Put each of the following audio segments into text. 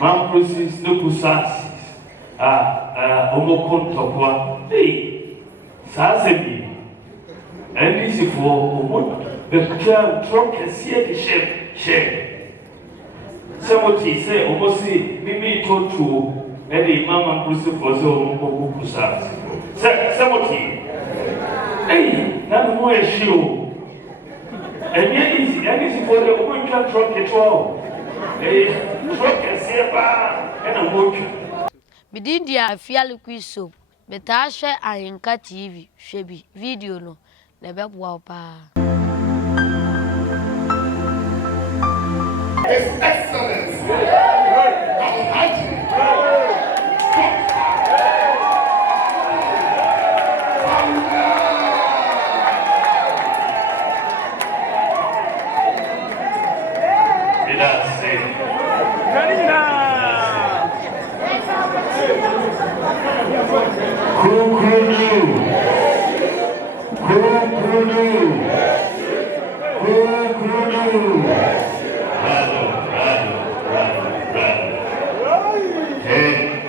Mamprosis, no Pusasis, Omokontopua, hey, Sasabi, NDC for the truck and see a share. Somebody say, almost see, maybe told to any Mamma Bruce for so Pusas. Somebody, hey, not more a shoe. And yet, NDC for the open truck at all. Hey, truck and see a bar and a book. Bidin dia Afia liquid soap. Beta share Ahinka TV, shebi video no. Nebe bua pa. His Excellency.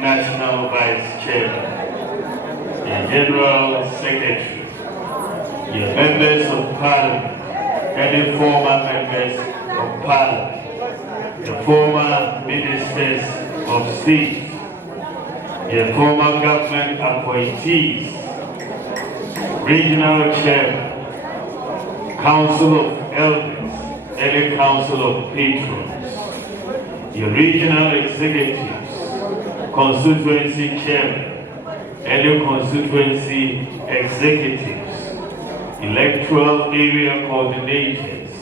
National Vice Chairman, your General Secretary, your members of Parliament, any former members of Parliament, the former ministers of state, your former government appointees, regional chairman, council of elders, any council of patrons, your regional executives, constituency chairman, any constituency executives, electoral area coordinators,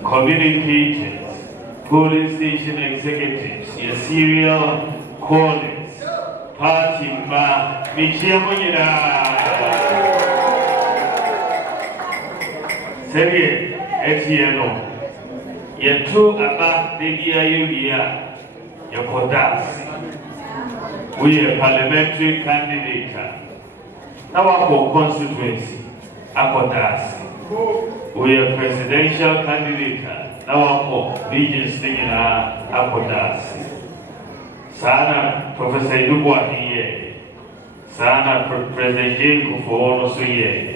communicators, polling station executives, your serial callers, party ma, Michiamunina. Serie, Etieno, Yetu Abba, Dedia Yugia, Yakodas. We are parliamentary candidate. Now our constituency, Akodas. We are presidential candidate. Now our region state, Akodas. Sana Professor Dubois here. Sana President Kyekyeku for also here.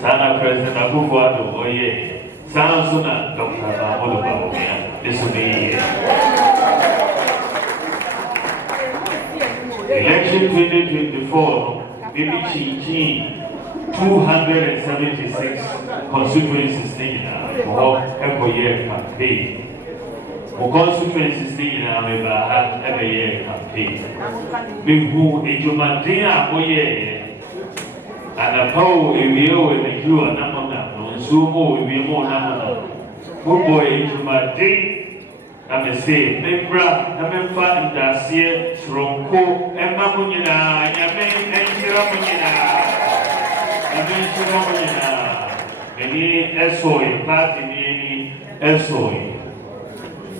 Sana President Akufo-Addo here. Sana Suna Dr. Bawumia. This will be here. Election 2024, maybe 276 constituencies for every year campaign. For constituencies every year campaign. We who a Jumadina boye and a power in the you and Namona, Sumo, we more Namona. Who boy a Jumadina? I'm say, Membra, I'm finding that here, Tronco, and Mamunina, Yamen, and Shiramunina. Yamen Shiramunina. Any SOE, party, any SOE.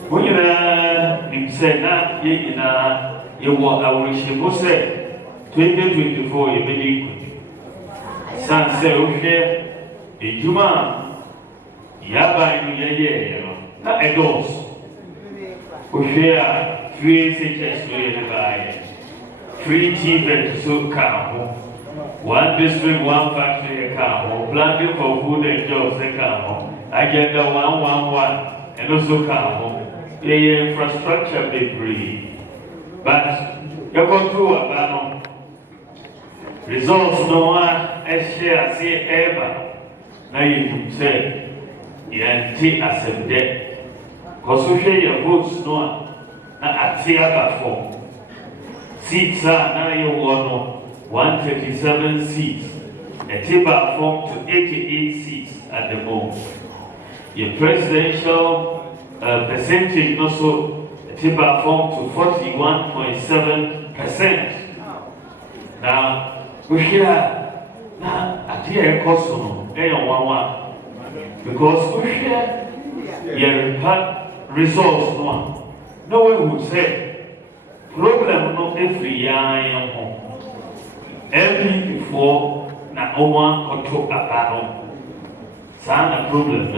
Munina, you said that, you want our Shimose 2024, you may San Seoke, the Juma, Yaba, not a dose. We share free CHS free TVET so come. One district, one factory come. Planting for food and jobs come. Agenda 111 and also come. The infrastructure debris. But you go through a banner. Results no one as share say ever. Now you can say, yeah, take as a debt. Because we share your votes no at theater form. Seats are now you want 137 seats. A table form to 88 seats at the moment. Your presidential percentage also a table form to 41.7%. Now we share now at the cost because we share your results no one would say problem no every year every before na one control about sana problem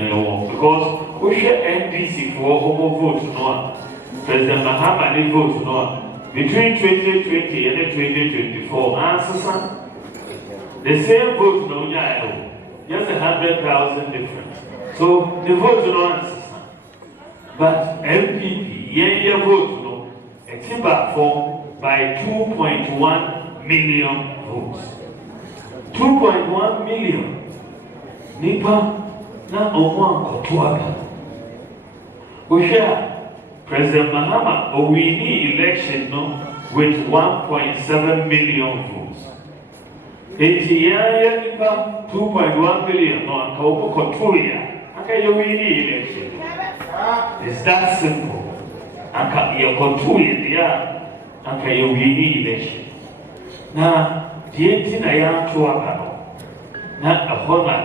because we share NDC for over vote President Mahama did vote no between 2020 and 2024 answer the same vote no just 100,000 difference. So the vote no answer. But MPP yeah vote no except for by 2.1 million votes. 2.1 million. Nipa na omo akotoaba. Oshia President Mahama owini election no with 1.7 million votes. Etiya nipa 2.1 million no anka omo kotoya. Aka ye wini election. It's that simple. Anka ye kotoya dia anka ye wini election. Na dienti na ya toaba no. Na ahona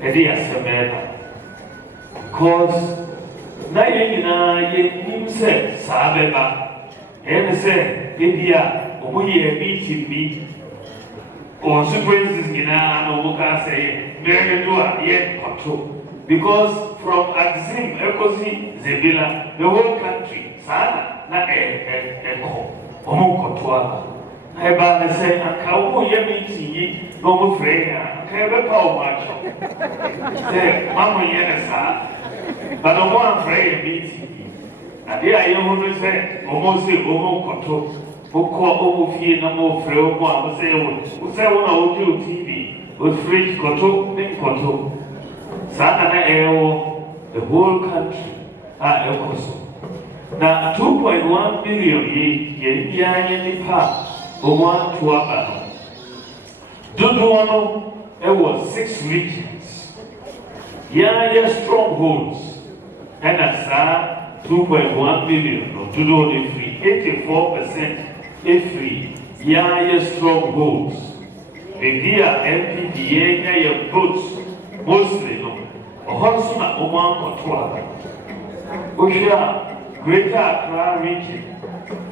edi asemeba. Because na ye say sabeba and say India omuye meeting me or surprises no muka say me do a control because from Axim Ekosi Zebila the whole country sana na eko omu control eba na say anka omuye meeting yi no mu freya anka ebe pa o macho say mama ye na sa but no one afraid of meeting. And there I am say, almost say, control. Who call fear no more frail one, say, who say, one of you TV with fridge control, then control. Sana the whole country are also. Now 2.1 billion ye part of 1 to a Duduano, there was 6 regions. Yeah, strongholds. And that's 2.1 billion or to do the free 84% free. Yeah, strongholds. The dear MPPA your votes mostly no. Also not Oman control. Usha Greater Accra region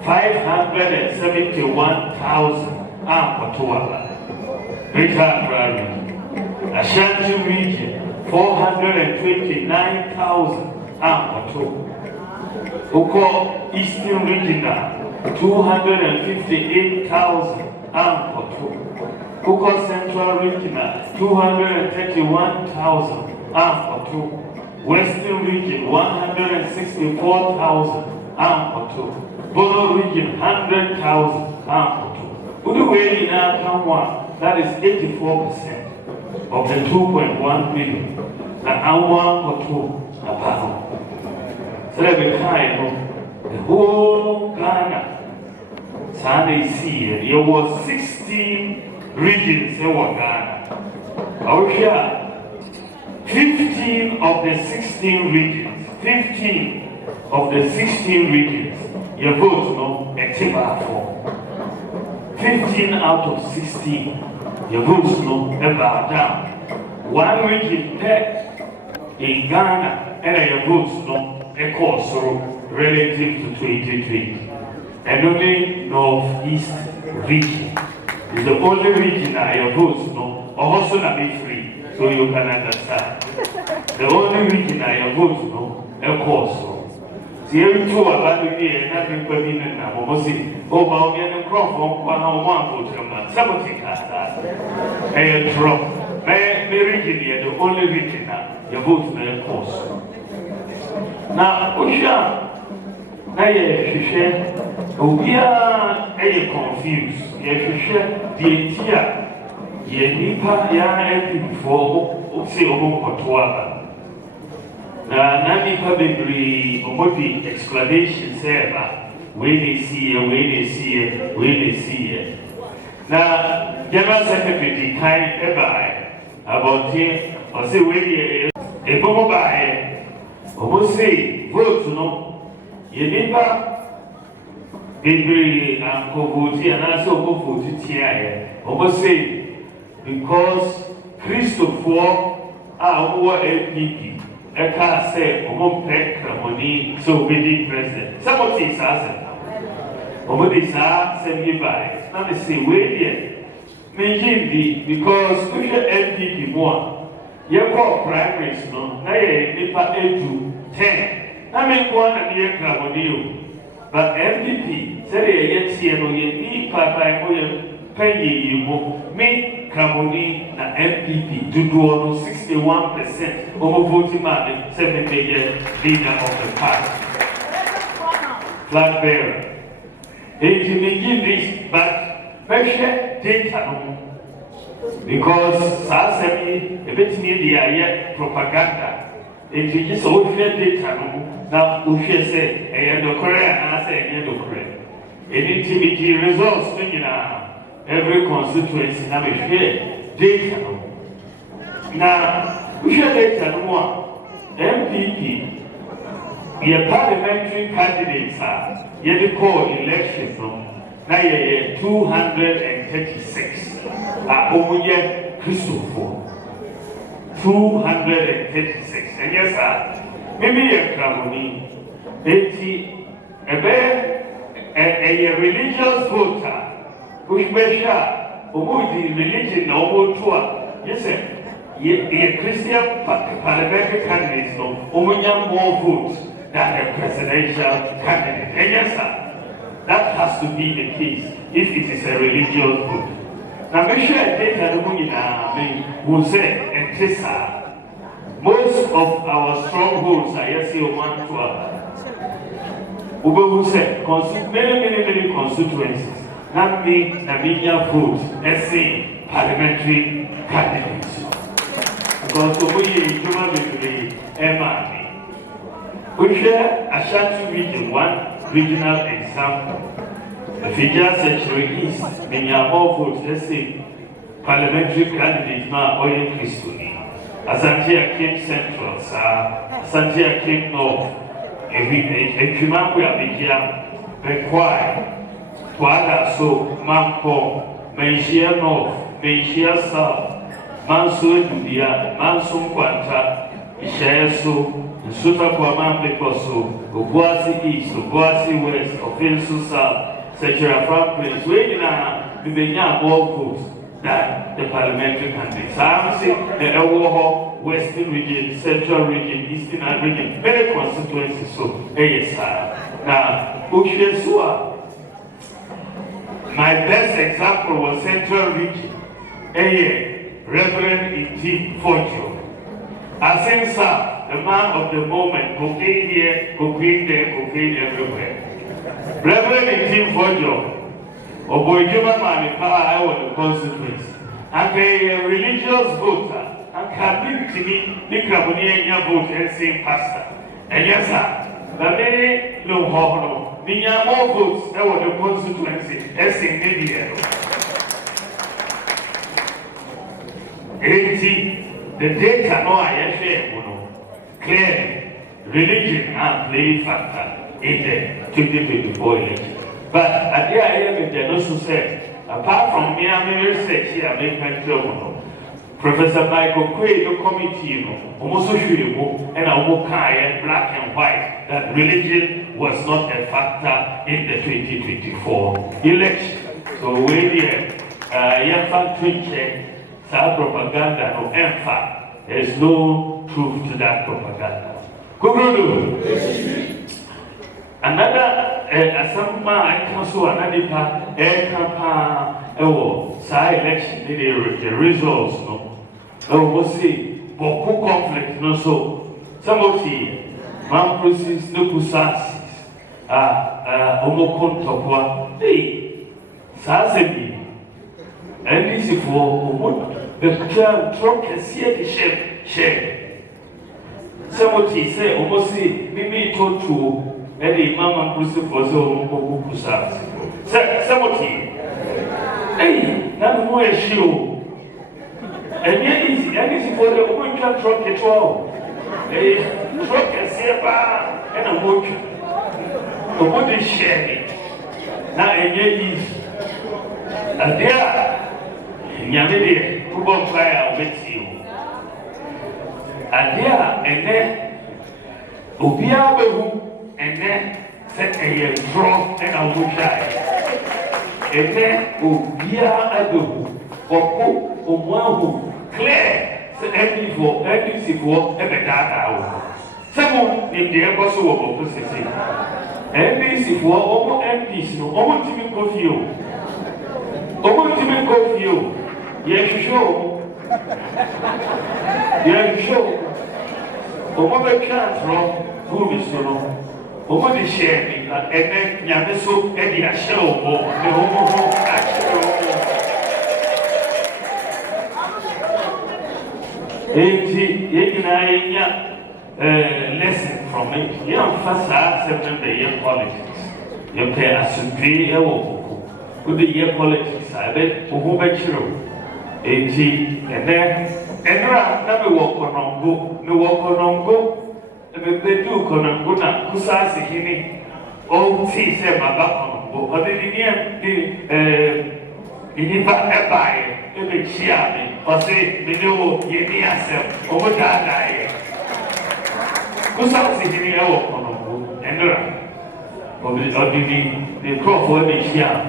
571,000 Ampatuala. Greater Accra region. Ashanti region 429,000 Uko Eastern region 258,000 Uko Central region 231,000 Western region 164,000 Bono region 100,000 Uduwe in our that is 84% of the 2.1 million. Now I want to about so that we kind the whole Ghana Sunday see there was 16 regions in Ghana. Afia 15 of the 16 regions, 15 of the 16 regions, your vote no etiba for 15 out of 16, your votes no about down. One region there in Ghana and your votes no a course relative to 2020. And only Northeast region is the only region that your votes no also not be free, so you can understand. The only region that your votes no a course. See every two about the year and nothing but in and now oh Bawumia and crop from 101 vote somebody cast that and drop. My region here, the only region now, your vote no a course. Now, Usha, now you share, we are confused. You share the entire, you nipa ya before, say, Omokotoaba. Now, nipa baby, Omoti explanation say about where they see it, where they see it, where they see it. Now, General Secretary kind about him, or say, where they a bobo by. Almost say, vote no. You never be vote and also vote here. Almost say, because Christopher our LPP, I can't say, almost pay money, so we need president. Somebody says it. Somebody says, me by. Now they say, wait here. Because we should LPP one. You call primaries, no? Now you nipa 8 to 10 I mean, one and the Cramonium. But MPP said a yet see no ye Papa Penny me Cramoni na MPP to do 61% over voting man 7 million leader of the party. Flag bearer. It may this, but measure data because Sasami, a bit media propaganda. It is just all fair data. Now, we shall say, I am the Korea, and I say, I am the Korea. Intimity results, every constituency, now we share data. Now, we share data no more. MPP, your parliamentary candidates are, you call elections, now you 236. Bawumia Christopher. 236. And yes, sir. Maybe a Cramoni, a religious voter, which measure the religion or tour. Yes, sir. A Christian parliamentary candidate, Omunya more votes than a presidential candidate. And yes, sir. That has to be the case if it is a religious vote. Now, make sure data will say, and Tessa. Most of our strongholds are yes, one to Ugo said, many constituencies. Not me, Namibia votes, essay, parliamentary candidates. Because we human being MRP. We share Ashanti region, one regional example. The Fija Century East, Minyamo votes, essay, parliamentary candidates now, Oye Christoni. Asantia came central, Asantia came north, a Kimaku Abidjan, Bekwai, Tuada so, Mampo, Meishia north, Meishia south, Manso Dudia, Mansum Quanta, Ishaeso, Suta Kwaman Bekoso, Obuasi east, Obuasi west, Offensu south, Secretary Franklin, where now, we began more votes than the parliamentary candidates. I'm saying the Ewoho, Western region, Central region, Eastern region, many constituencies. So, yes, now, Ushesua, my best example was Central region. Reverend Iti Fojo. I think, sir, the man of the moment, cocaine here, cocaine there, cocaine everywhere. Reverend Iti Fojo. Oboijuma Mami Power was the constituency. And a religious voter, and can to me, the Crabonia vote and same pastor. And yes, sir, the many no horror, the more votes that were the constituency, as in India. 80, the data no I share, clearly, religion and play factor in the 2024 election. But at the end, they also said, apart from me, I'm in research here, I'm in trouble. Professor Michael Quay, the committee, almost and I will black and white that religion was not a factor in the 2024 election. So, we here, Yafan Twitch, South propaganda, no emphasis. There is no truth to that propaganda. Good. Another some I council another part election the results no. We'll see Bawku conflict no so somebody man process no kusasis omokontopwa hey sasebi NDC for the truck share somebody say almost see maybe told to Eddie Mama Crucible for so Kusas. Somebody, hey, not more a show. And yet, easy for the open truck at all. A truck and silver and a book. The body share it. Now, and yet, easy. And there, Yamidi, who won't fly with you. And there, and then, Ubia. And then set a draw and I will die. And then, oh, dear, or one who clear, NDC for every data. Some in the apostle of opposition. NDC for all MPs, no, almost to be confused. Almost to be confused. Yes, sure. Yes, sure. Almost chance wrong. Who is so? Almost the sharing, and then Yameso, Eddie, a show, or the homo actual. 89 lesson from it. You have first accepted the year politics. You pay a superior Bawku. With the year politics, I bet who bet you. 80 and then, and now we walk on go, no walk on go, and they do Konanguna, Kusasi Hini, all tea said my back on go, but in buy every Shiami, or say, we know Yeniasem, over that. Kusasi Hini, I walk on go, and the crop for the Shiam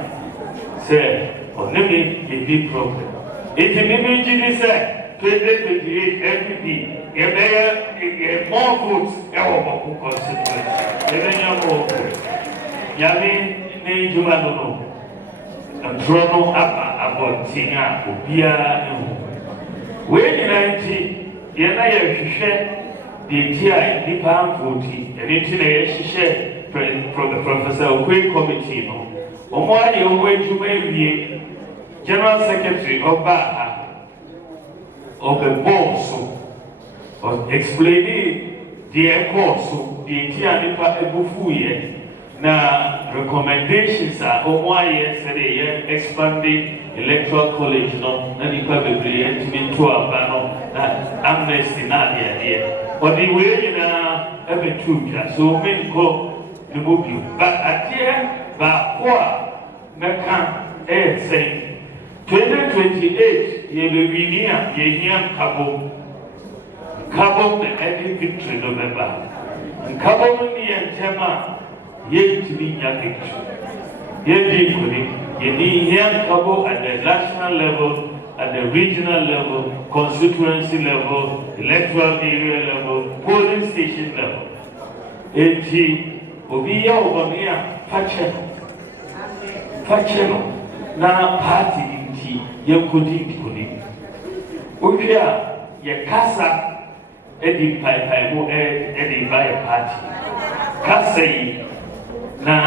said, or let me a big problem. It's an image in this 2028 MPP, a more votes, our constituency. Yami, name Jumano, and Trono about Tina, Ubia. When in 90, Yanaya share the TI, the Palm 40, and it's share from the Professor Quick Committee. Omwani Owe Jume, General Secretary of Baha, of the board, of explaining the course, the Tianipa Ebufuye. Now, recommendations are on yesterday expanding electoral college, no, and you probably enter to a banner, amnesty, not the idea. But the way in every truth, so many go the movie. But at here, but Mecca, saying 2028, you will be near, you hear Cabo, the any victory November. And Cabo and Tema. Yet to be your victory. Yet you need here Cabo at the national level, at the regional level, constituency level, electoral area level, polling station level. Obiya Bawumia Pacheno na party inti Yakudi. Ukia Yakasa Eddie Pai Eddie by a party. Kasei. Now,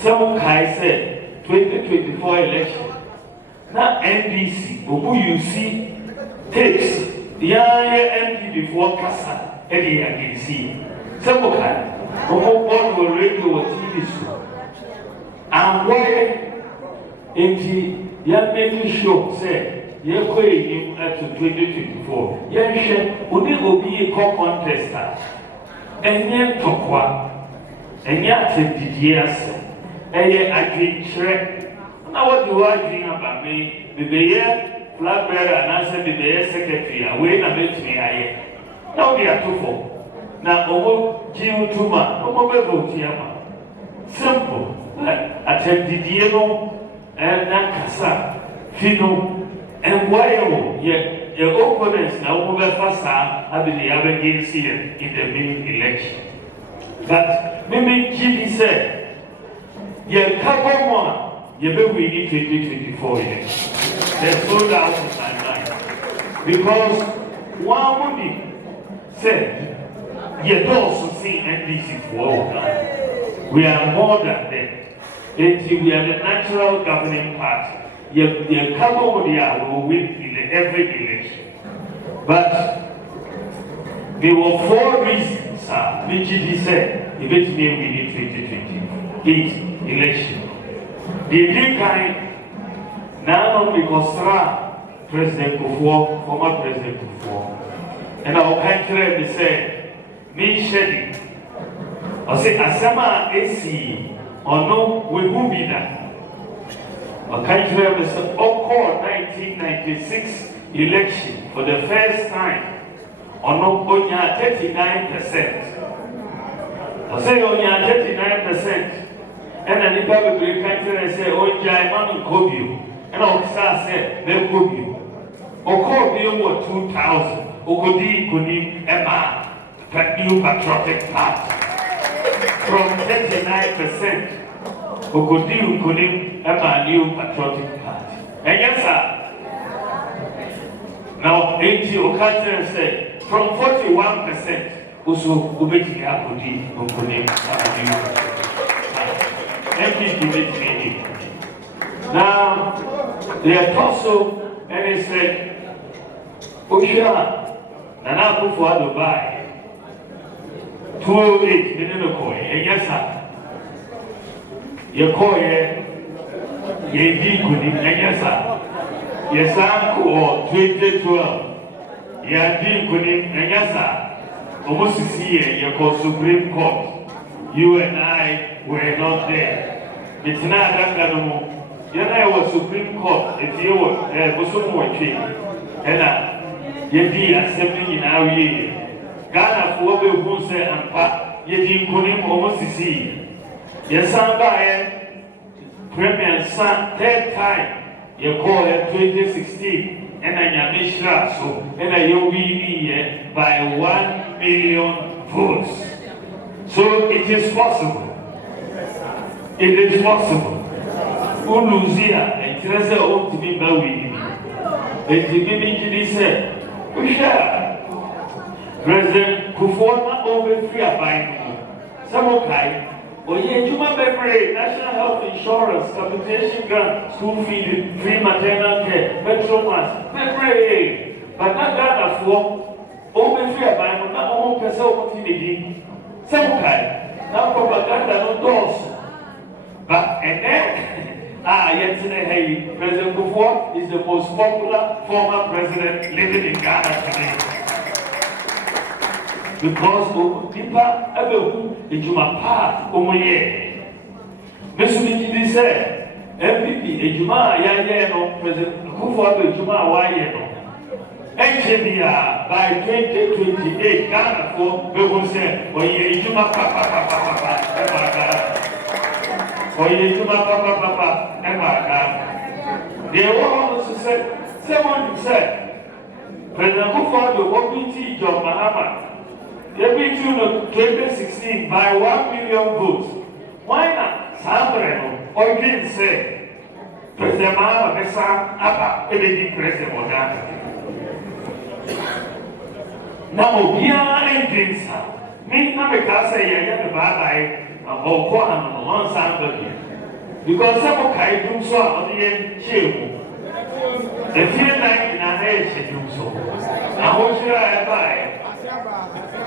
some guy said 2024 election. Now NDC, who you see tapes, MP before Kasa, Eddie against see. Some guy, who born with radio or TV show. And why you're making sure, say, you're going him to 2024. You're will be a co-contestant. And then talk and yet, yes, I agree. Now, what do I dream about me? The year flag bearer and answer the year secretary, away and met me. Now we are 2-4. Now, over Jim Tuma, over Votiama. Simple, like attend Diego and Nakasa, Fino, and Wayo, yet your opponents now over Fasa have been the other against here in the main election. But maybe GB said, "You cover one, you will win 2024 years." There's no doubt in my mind. Because one woman said, "You don't also see NDC for we are more than that. We are the natural governing party. You cover what will win in every election." But there were 4 reasons. Which he said, eventually we need 2028 election. The Dinkai, now because President Kufuor, former President Kufuor, and our country said, me shedding. I say, Asama AC, or no, we will be that. Our country said, called 1996 election for the first time. Ono onya 39%. I say onya 39%. And then the public country say onya man Kobio. And I say they Kobio. Okobio was 2,000. Okodi Kuni Emma. new patriotic party. From 39%, Okodim a new patriotic party. And yes, sir. Now, 80 Okatan said, from 41%, also Ubeti Akodi, Okodim a new patriotic party. Now, they are also, and they said, Oshia, Nana Kufu Dubai. 208 million coin, and yes, sir. Your coin, ye did good, and yes, sir. Yes, sir, 2012. Ye did good, and yes, sir. Almost a year, you call Supreme Court. You and I were not there. It's not that animal. You and I was Supreme Court. If you were, was so much, and ye did assembly in our year. Ghana for who say and pa ye kunim almost see. Yes, by Premier Son, third time you call it 2016, and I am so, and I will be by 1 million votes. So it is possible. It is possible. Uluzia, and Teresa ought to be Bawi. And to give me said, we shall. President Kufona over free abiding. Samokai, or ye Juma Bebre, National Health Insurance, Capitation Grant, School Fee, Free Maternal Care, Metro Mass, Bebre, but not that for over free abiding, not all person opportunity. Samokai, now propaganda no doors. But and then, yesterday, President Kufona is the most popular former president living in Ghana today. Because people ever who is my part over here. Mr. Minji said, MPP, a Juma, no, President Kufu, Juma, NGBA by 2028, Ghana for people say, or ye Juma Papa, or ye Juma Papa, Emma. They were also said, someone said, President Kufu, the WPT, John Mahama. Every June of 2016 by 1 million votes. Why not? Sambreno, or didn't say, President Mahama, Bessa, Abba, everything President Modana. Now, Bia and Vinsa, me not because I am the Baba or Kohan on one side because some Kai do so on the end, the fear night in a head, she do so. I hope you are by.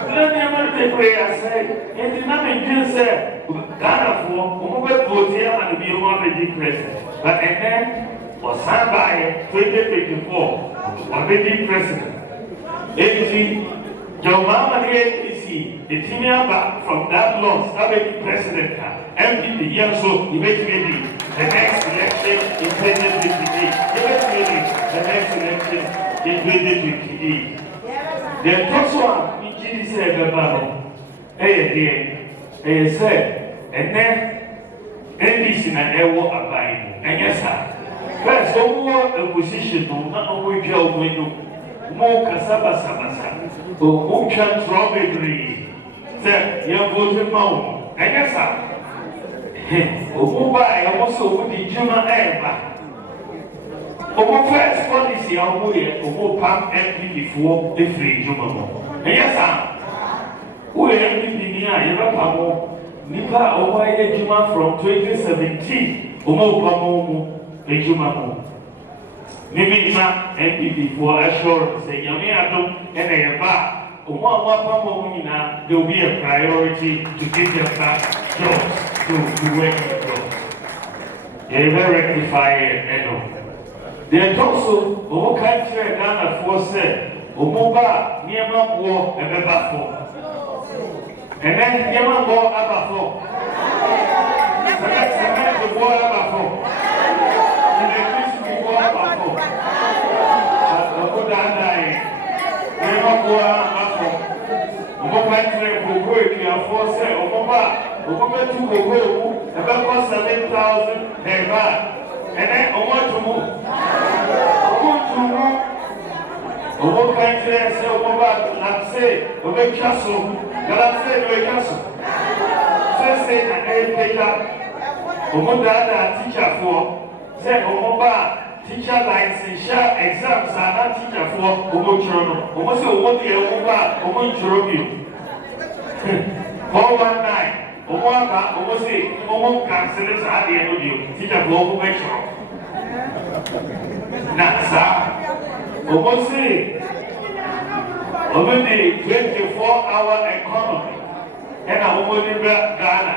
Let me pray, I say, and the name say, Ghana for who will vote here and be one of the president. But and then was signed by 2024, a big president. Your mama NDC, the team back from that loss, that big president, MPP, yes, so eventually the next election in 2028. Eventually the next election in 2028. The first one, he said, the battle, he said, and then NDC and they were abiding. And yes, sir. First, one more opposition, not only jail window, more Casaba Sabasa, or Ocean Strawberry, said, you're voting Mahama. And yes, sir. Obubai, also with the Juma Eva. Our first policy, our way, our pump MPP for the free Juma. And yes, sir. Who MPP near Yavapamo, Nipa Owaye Juma from 2017, Omo Pamo, a Juma. Nimima MPP for assurance, a Yamiato, and a bar. Omo there will be a priority to give them back jobs to work in jobs. They will rectify it. They also, Omo country Ghana for said, Omoba, Niama war, and Bebafo. And then Niama war, Abafo. Cement the war, Abafo. And then this war, Abafo. Niama war, Abafo. Omo country, Omo, if you are for say, Omoba, Omo to go, about 7,000 per bag. And then Omo to move. Omo country say omo ba na say omo kaso. Gala say no kaso. Say na pega. Omo da teacher for. Say omo ba teacher license exams are not teacher for omo choro. Omo say omo dey omo ba omo choro bi. 419 omo aka omo say omo cancel sa dey no dio. Teacher for omo be choro. Na sa omo say omo dey 24-hour economy. And I omo dey Ghana.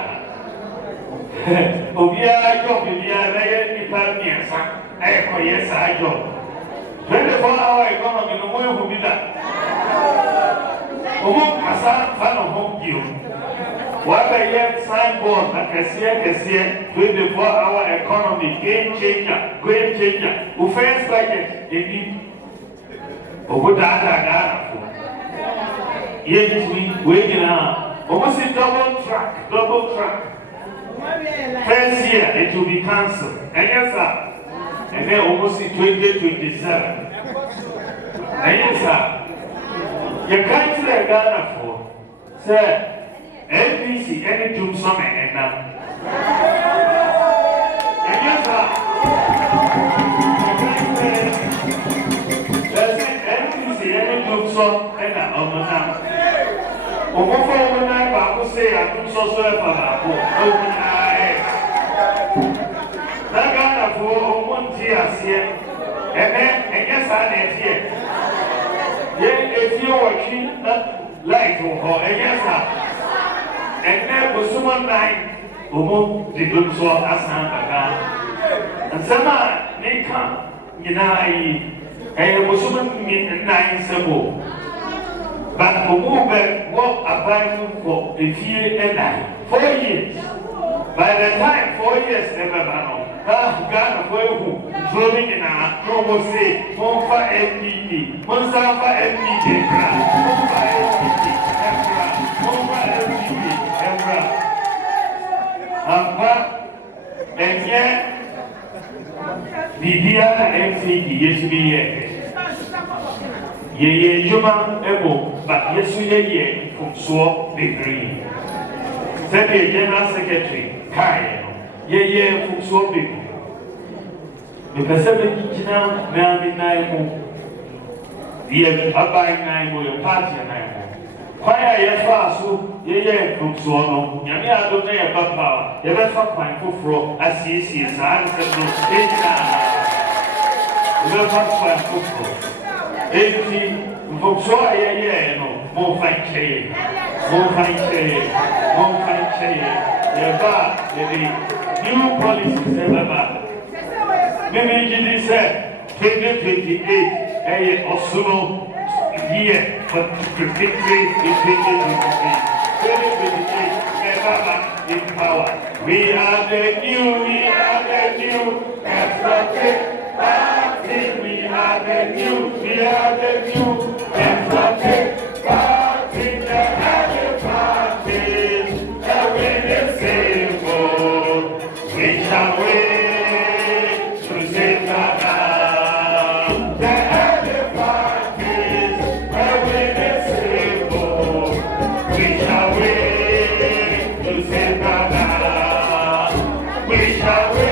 Obia job bia na nipa miensa ko yes I job 24-hour economy no mo hu bi da omo kasa fa no ho bio wa ba ye signboard na kese 24-hour economy game changer o first budget ebi obo da fo ye ji we gina omo say double track. First year it will be cancelled. And yes, sir. And then almost in 2027. And yes, sir. You can't say Ghana for. Sir, NDC, any doom summit and now. And yes, sir. NDC, any doom summit and now. Overnight, Bawku say I do so for Bawku. That Ghana for 1 year here, and yes, I did here. Yeah, if you're watching that light or yes, and there was someone like Omo did not so as and some they come, you know, and was someone in 9 symbol. But Omo walk about for a few and 4 years. By the time 4 years never ran Ghana for who drawing in a promo say, Monfa MPP, Monsafa MPP, Monfa MPP, Monfa MPP, and yet, the MCP, yes, be here. Ye Juma Ebo, but yes, we from so degree. Secretary General Secretary, Kai, ye from so big. Because 7 now, now, the Abai Nine will party and I. Why yes, fast, ye from so long. Yamia don't know about power. You better find for as he sees, I said, no, you better find for. From so no, more fine chain, the new policies ever. Maybe said 2028, Osuno year for victory in 2028. 2028, in power. We are the new, African party. We are the new, African party. The other parties, the winning symbol. We shall win to save Ghana. The other parties, the winning symbol. We shall win to save Ghana. We shall win.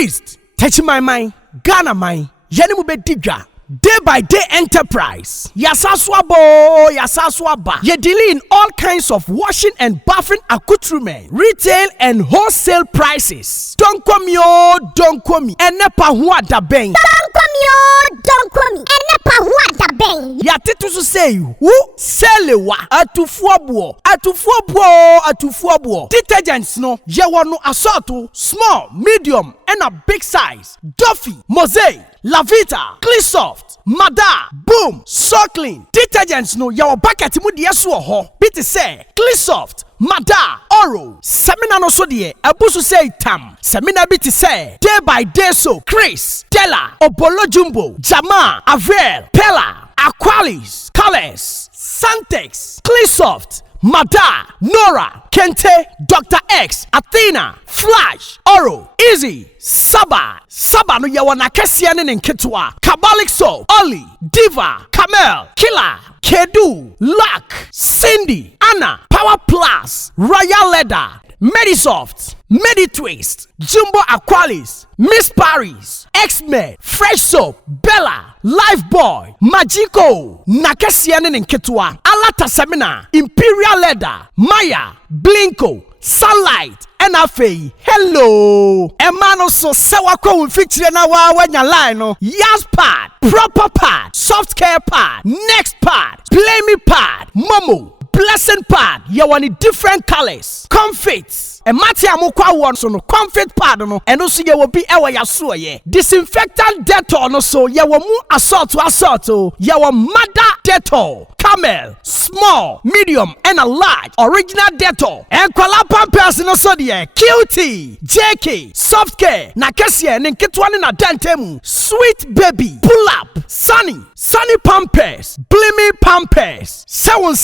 East, touch my mind, Ghana mind, Yenimu Bedidra, day by day enterprise. Yasaswaba. Ye deal in all kinds of washing and bathing accoutrement, retail and wholesale prices. Don't come yo, don't come me. And nepa huwa da bang. don't call me. And never want a bang. Yatitu to say who selewa atufuabuo detergents no yewano assorto small medium and a big size Duffy Mosaic Lavita Cleansoft Mada Boom So Clean detergents no yawo bucket mu de so ho bit say Cleansoft Mada Oro Semina no so de abusu say tam Semina bit say day by day so Chris Della Obolo Jumbo Jama Avel Pella Aqualis Colors Santex Cleansoft Mada, Nora, Kente, Dr. X, Athena, Flash, Oro, Easy, Saba no yawana kesiane nketwa, Kabalik Soul, Oli, Diva, Camel, Killer, Kedu, Luck, Cindy, Anna, Power Plus, Royal Leather, Medisoft, Meditwist, Jumbo Aqualis, Miss Paris, X-Men, Fresh Soap, Bella, Lifeboy, Magico, Nakesiane Nketwa, Alata Semina, Imperial Leather, Maya, Blinko, Sunlight, and Afia. Hello! Emano so sewako feature na wa wanya line no. Yas pad, proper pad, soft care pad, next pad, play me pad, Momo. Blessing pad, you want different colors. Comfits. And Mati Amokwa one so no comfort pad no. And also you will be ewa yasuo ye. Disinfectant Dettol no so you will mu assault. You will Mada Dettol. Camel, small, medium, and a large original Dettol. And Kuala Pampers no so de QT, JK, soft care, Nakesia, Ninketwani na Dantemu, sweet baby, pull up, sunny Pampers, blimmy Pampers. 7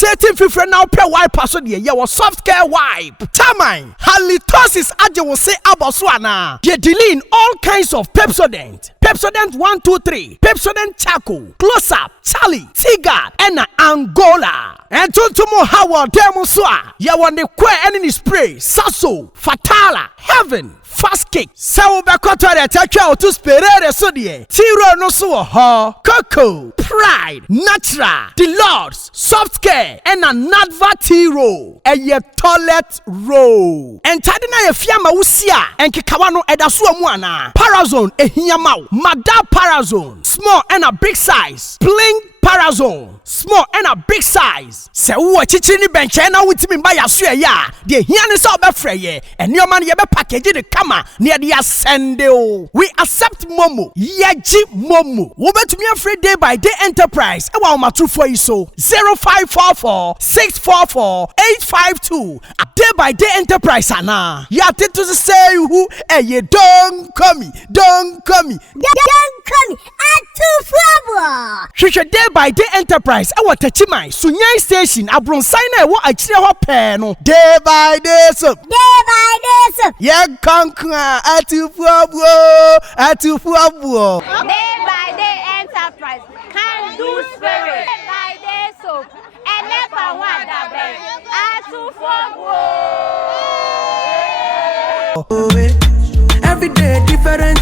now per wipe so de your soft care wipe. Tamai, halitosis aje will say aboswana. Ye dealing all kinds of Pepsodent. Pepsodent 1, 2, 3, Pepsodent Charcoal, Close Up, Charlie, Tigard, and Angola. And Tuntumo Howard Demuswa, Yawande Kwe Enemy Spray, Sasso, Fatala, Heaven, Fast Kick, Sao Bakotare, Takao to Sperere Sodie, Tiro no so ha, Coco, Pride, Natural, The Lords, Soft Care, and a Nadva Tiro, and ye toilet roll. And Tadina Fiamma Usia, and Kikawano Edasuamwana, Parazone, Ehiamau, Mada Parazone, small and a big size, Bling Parazone, small and a big size. Se uwa chichini benche na witimi mba ya suya ya. Die hiani sa obe freye. And your man yebe package de kama. Ni adi ya sende o. We accept Momo. Yeji Momo. Ube tumi ya free day by day enterprise. Ewa umatru for iso. 0544-644-852. A day by day enterprise ana. Ya titu say who. Ye don't come me. Don't come me. Don't call me. Atu Fwabwa. Shisha day by day enterprise. Ewa techimai. Sunyai station. Abron sign ewa achire ho peno. Day by day so. Day by day so. Ye kankwa. Atu Fwabwa. Day by day enterprise can do spirit. Day by day soap and never want that bed. Every day different.